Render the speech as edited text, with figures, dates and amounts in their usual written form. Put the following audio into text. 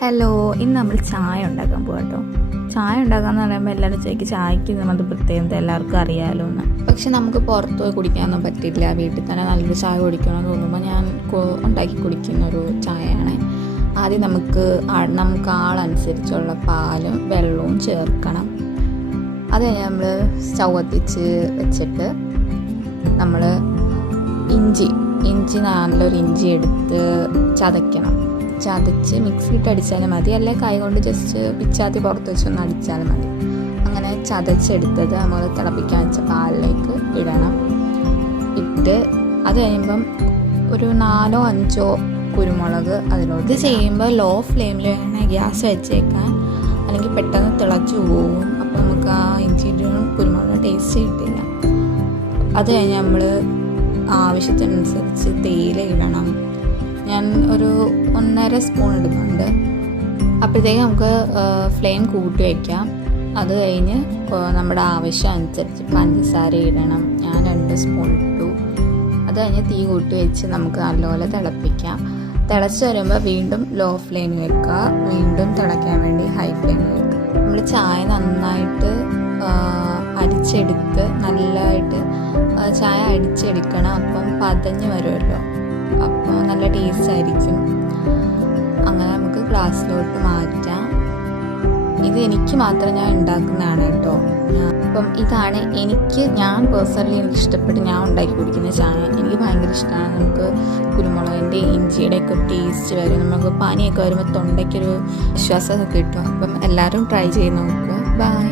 Hello, ഇന്ന് നമ്മൾ ചായ ഉണ്ടാക്കാൻ പോകാം കേട്ടോ. ചായ ഉണ്ടാക്കാന്ന് പറയുമ്പോൾ എല്ലാവരും ചോദിക്കും ചായക്ക് നമ്മൾ പ്രത്യേകത എല്ലാവർക്കും അറിയാമല്ലോ എന്ന്. പക്ഷെ നമുക്ക് പുറത്ത് പോയി കുടിക്കാനൊന്നും പറ്റില്ല. വീട്ടിൽ തന്നെ നല്ലൊരു ചായ കുടിക്കണമെന്ന് തോന്നുമ്പോൾ ഞാൻ ഉണ്ടാക്കി കുടിക്കുന്നൊരു ചായയാണ്. ആദ്യം നമുക്ക് ആളനുസരിച്ചുള്ള പാലും വെള്ളവും ചേർക്കണം. അത് കഴിഞ്ഞ് നമ്മൾ സ്റ്റൗ കത്തിച്ച് വെച്ചിട്ട് നമ്മൾ ഇഞ്ചി നല്ലൊരു ഇഞ്ചി എടുത്ത് ചതച്ച് മിക്സിയിട്ട് അടിച്ചാലും മതി, അല്ലെങ്കിൽ കൈ കൊണ്ട് ജസ്റ്റ് പിച്ചാത്തി പുറത്ത് വെച്ചൊന്ന് അടിച്ചാലും മതി. അങ്ങനെ ചതച്ചെടുത്തത് നമ്മൾ തിളപ്പിക്കാൻ വെച്ച പാലിലേക്ക് ഇടണം. അത് കഴിയുമ്പം ഒരു 4-5 കുരുമുളക് അതിലോട്ട്. ഇത് ചെയ്യുമ്പോൾ ലോ ഫ്ലെയിമിൽ വേണം ഗ്യാസ് വെച്ചേക്കാൻ, അല്ലെങ്കിൽ പെട്ടെന്ന് തിളച്ചു പോകും. അപ്പോൾ നമുക്ക് ആ ഇഞ്ചിയും കുരുമുളകും ടേസ്റ്റ് കിട്ടില്ല. അത് കഴിഞ്ഞ് നമ്മൾ ആവശ്യത്തിനനുസരിച്ച് തേയില ഇടണം. ഞാൻ ഒരു 1.5 സ്പൂൺ ഇടുന്നുണ്ട്. അപ്പോഴത്തേക്ക് നമുക്ക് ഫ്ലെയിം കൂട്ടി വയ്ക്കാം. അത് കഴിഞ്ഞ് നമ്മുടെ ആവശ്യം അനുസരിച്ച് പഞ്ചസാര ഇടണം. ഞാൻ 2 സ്പൂൺ ഇട്ടു. അത് കഴിഞ്ഞ് തീ കൂട്ടി വെച്ച് നമുക്ക് നല്ലപോലെ തിളപ്പിക്കാം. തിളച്ച് വരുമ്പോൾ വീണ്ടും ലോ ഫ്ലെയിമിൽ വെക്കുക, വീണ്ടും തിളയ്ക്കാൻ വേണ്ടി ഹൈ ഫ്ലെയിമിൽ വെക്കുക. നമ്മൾ ചായ നന്നായിട്ട് അരിച്ചെടുത്ത് നല്ലതായിട്ട് ചായ അടിച്ചെടുക്കണം. അപ്പം പതഞ്ഞ് വരുമല്ലോ, അപ്പോൾ നല്ല ടേസ്റ്റ് ആയിരിക്കും. അങ്ങനെ നമുക്ക് ഗ്ലാസ്സിലോട്ട് മാറ്റാം. ഇത് എനിക്ക് മാത്രം ഞാൻ ഉണ്ടാക്കുന്നതാണ് കേട്ടോ. അപ്പം ഇതാണ് ഞാൻ പേഴ്സണലി ഇഷ്ടപ്പെട്ട് ഞാൻ ഉണ്ടാക്കി കുടിക്കുന്ന ചായ. എനിക്ക് ഭയങ്കര ഇഷ്ടമാണ്. നമുക്ക് കുരുമുളകിൻ്റെ ഇഞ്ചിയുടെ ഒക്കെ ടേസ്റ്റ് വരും. നമുക്ക് പനിയൊക്കെ വരുമ്പോൾ തൊണ്ടയ്ക്കൊരു വിശ്വാസമൊക്കെ കിട്ടും. അപ്പം എല്ലാവരും ട്രൈ ചെയ്ത് നോക്കുക. ബൈ.